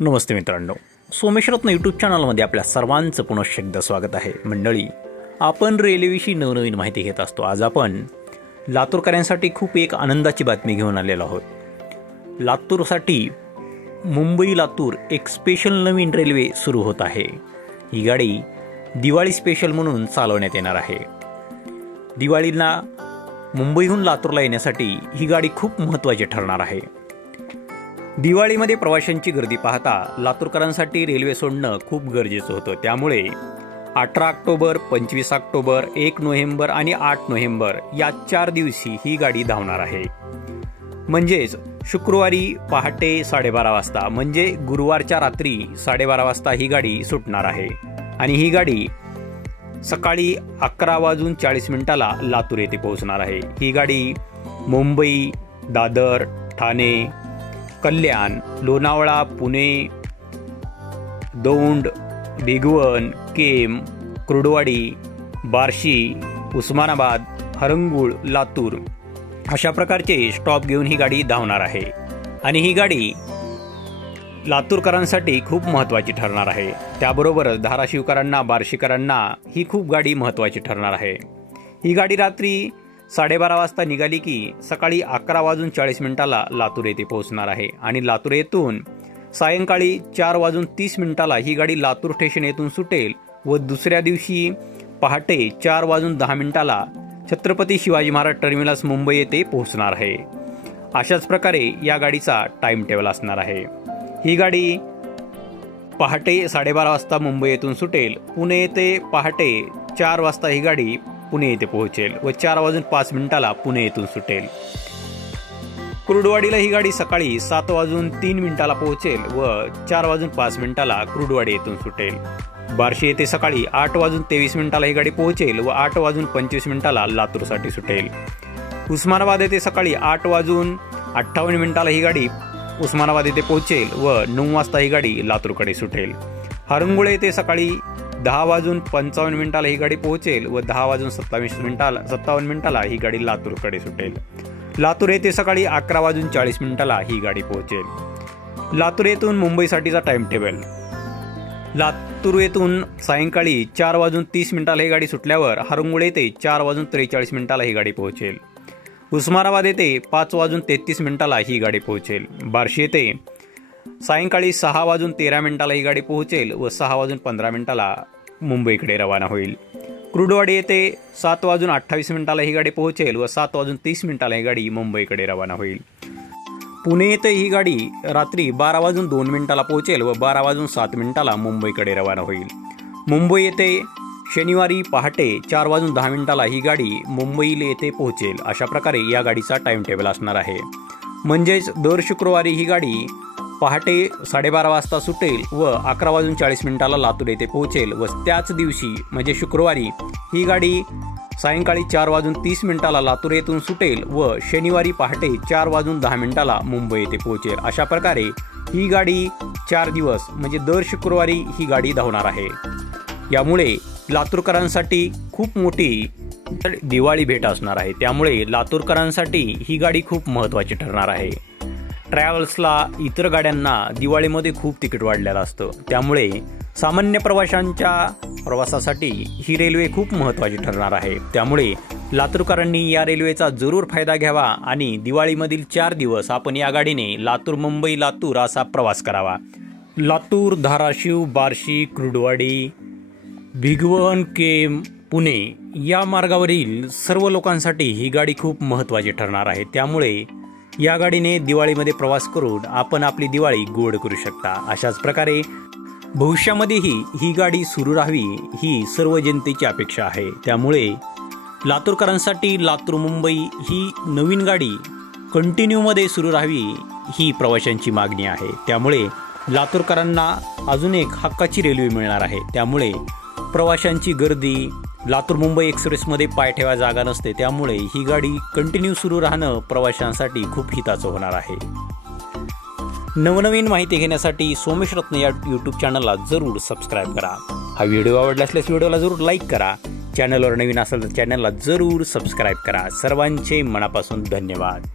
नमस्ते मित्रांनो, सोमेश्वरत्न यूट्यूब चॅनलमध्ये आपल्या सर्वांचं पुनश्च एकदा स्वागत आहे. मंडळी, आपण रेल्वेविषयी नवनवीन माहिती घेत असतो. आज आपण लातूरकरांसाठी खूप एक आनंदाची बातमी घेऊन आलेलो आहोत. लातूरसाठी मुंबई लातूर एक स्पेशल नवीन रेल्वे सुरू होत आहे. ही गाडी दिवाळी स्पेशल म्हणून चालवण्यात येणार आहे. दिवाळीला मुंबईहून लातूरला येण्यासाठी ही गाडी खूप महत्त्वाची ठरणार आहे. दिवाळीमध्ये प्रवाशांची गर्दी पाहता लातूरकरांसाठी रेल्वे सोडणं खूप गरजेचं होतं. त्यामुळे 18 ऑक्टोबर, 25 ऑक्टोबर, 1 नोव्हेंबर आणि 8 नोव्हेंबर या 4 दिवशी ही गाडी धावणार आहे. म्हणजेच शुक्रवारी पहाटे 12:30 वाजता म्हणजे गुरुवारच्या रात्री 12:30 वाजता ही गाडी सुटणार आहे. आणि ही गाडी सकाळी 11:40 लातूर येथे पोहोचणार आहे. ही गाडी मुंबई, दादर, ठाणे, कल्याण, लोणावळा, पुणे, दौंड, भिगवण, केम, कुर्डुवाडी, बार्शी, उस्मानाबाद, हरंगुळ, लातूर अशा प्रकारचे स्टॉप घेऊन ही गाडी धावणार आहे. आणि ही गाडी लातूरकरांसाठी खूप महत्त्वाची ठरणार आहे. त्याबरोबरच धाराशिवकरांना, बार्शीकरांना ही खूप गाडी महत्त्वाची ठरणार आहे. ही गाडी रात्री 12:30 वाजता निघाली की सकाळी 11:40 लातूर येथे पोहोचणार आहे. आणि लातूर येथून सायंकाळी 4:30 ही गाडी लातूर स्टेशन येथून सुटेल व दुसऱ्या दिवशी पहाटे 4:10 छत्रपती शिवाजी महाराज टर्मिनस मुंबई येथे पोहोचणार आहे. अशाच प्रकारे या गाडीचा टाइम टेबल असणार आहे. ही गाडी पहाटे 12:30 वाजता मुंबई येथून सुटेल. पुणे येथे पहाटे 4 वाजता ही गाडी पुणे येथे पोहोचेल व 4:05 पुणे येथून सुटेल. कुर्डुवाडीला ही गाडी सकाळी 7:03 पोहोचेल व 4:05 कुर्डुवाडी येथून सुटेल. बार्शी येथे सकाळी 8:23 ही गाडी पोहोचेल व 8:25 लातूरसाठी सुटेल. उस्मानाबाद येथे सकाळी 8:58 ही गाडी उस्मानाबाद येथे पोहोचेल व 9 वाजता ही गाडी लातूरकडे सुटेल. हरंगुळ येथे सकाळी 10:55 ही गाडी पोहोचेल व 10:57 ही गाडी लातूरकडे सुटेल. लातूर येथे सकाळी 11:40 ही गाडी पोहोचेल. लातूर येथून मुंबईसाठीचा टाइम टेबल. लातूर येथून सायंकाळी 4:30 ही गाडी सुटल्यावर हरंगुळ येथे 4:43 ही गाडी पोहोचेल. उस्मानाबाद येथे 5:33 ही गाडी पोहोचेल. बार्शी येथे सायंकाळी 6:13 ही गाडी पोहोचेल व 6:15 मुंबईकडे रवाना होईल. कुर्डुवाडी येथे 7:28 ही गाडी पोहोचेल व 7:30 ही गाडी मुंबईकडे रवाना होईल. पुणे येथे ही गाडी रात्री 12:02 पोहोचेल व 12:07 मुंबईकडे रवाना होईल. मुंबई येथे शनिवारी पहाटे 4:10 ही गाडी मुंबई येथे पोहोचेल. अशा प्रकारे या गाडीचा टाइम टेबल असणार आहे. म्हणजेच दर शुक्रवारी ही गाडी पहाटे 12:30 वाजता सुटेल व 11:40 लातूर येथे पोहोचेल व त्याच दिवशी म्हणजे शुक्रवारी ही गाडी सायंकाळी 4:30 लातूर येथून सुटेल व शनिवारी पहाटे 4:10 मुंबई येथे पोहोचेल. अशा प्रकारे ही गाडी 4 दिवस म्हणजे दर शुक्रवारी ही गाडी धावणार आहे. यामुळे लातूरकरांसाठी खूप मोठी दिवाळी भेट असणार आहे. त्यामुळे लातूरकरांसाठी ही गाडी खूप महत्त्वाची ठरणार आहे. ट्रॅव्हल्सला, इतर गाड्यांना दिवाळीमध्ये खूप तिकीट वाढलेलं असतं. त्यामुळे सामान्य प्रवाशांच्या प्रवासासाठी ही रेल्वे खूप महत्त्वाची ठरणार आहे. त्यामुळे लातूरकरांनी या रेल्वेचा जरूर फायदा घ्यावा आणि दिवाळीमधील 4 दिवस आपण या गाडीने लातूर, मुंबई, लातूर असा प्रवास करावा. लातूर, धाराशिव, बार्शी, कुर्डुवाडी, भिगवण, केम, पुणे या मार्गावरील सर्व लोकांसाठी ही गाडी खूप महत्त्वाची ठरणार आहे. त्यामुळे या गाडीने दिवाळीमध्ये प्रवास करून आपण आपली दिवाळी गोड करू शकता. अशाच प्रकारे भविष्यामध्येही ही गाडी सुरू राहावी ही सर्व जनतेची अपेक्षा आहे. त्यामुळे लातूरकरांसाठी लातूर मुंबई ही नवीन गाडी कंटिन्यूमध्ये सुरू राहावी ही प्रवाशांची मागणी आहे. त्यामुळे लातूरकरांना अजून एक हक्काची रेल्वे मिळणार आहे. त्यामुळे प्रवाशांची गर्दी, लातूर मुंबई एक्सप्रेसमध्ये पाय ठेवा जागा नसते. त्यामुळे ही गाडी कंटिन्यू सुरू राहणं प्रवाशांसाठी खूप हिताचं होणार आहे. नवनवीन माहिती घेण्यासाठी सोमेश्वरत्न या यूट्यूब चॅनलला जरूर सबस्क्राईब करा. हा व्हिडिओ आवडला असल्यास व्हिडिओला जरूर लाईक करा. चॅनलवर नवीन असेल तर चॅनलला जरूर सबस्क्राईब करा. सर्वांचे मनापासून धन्यवाद.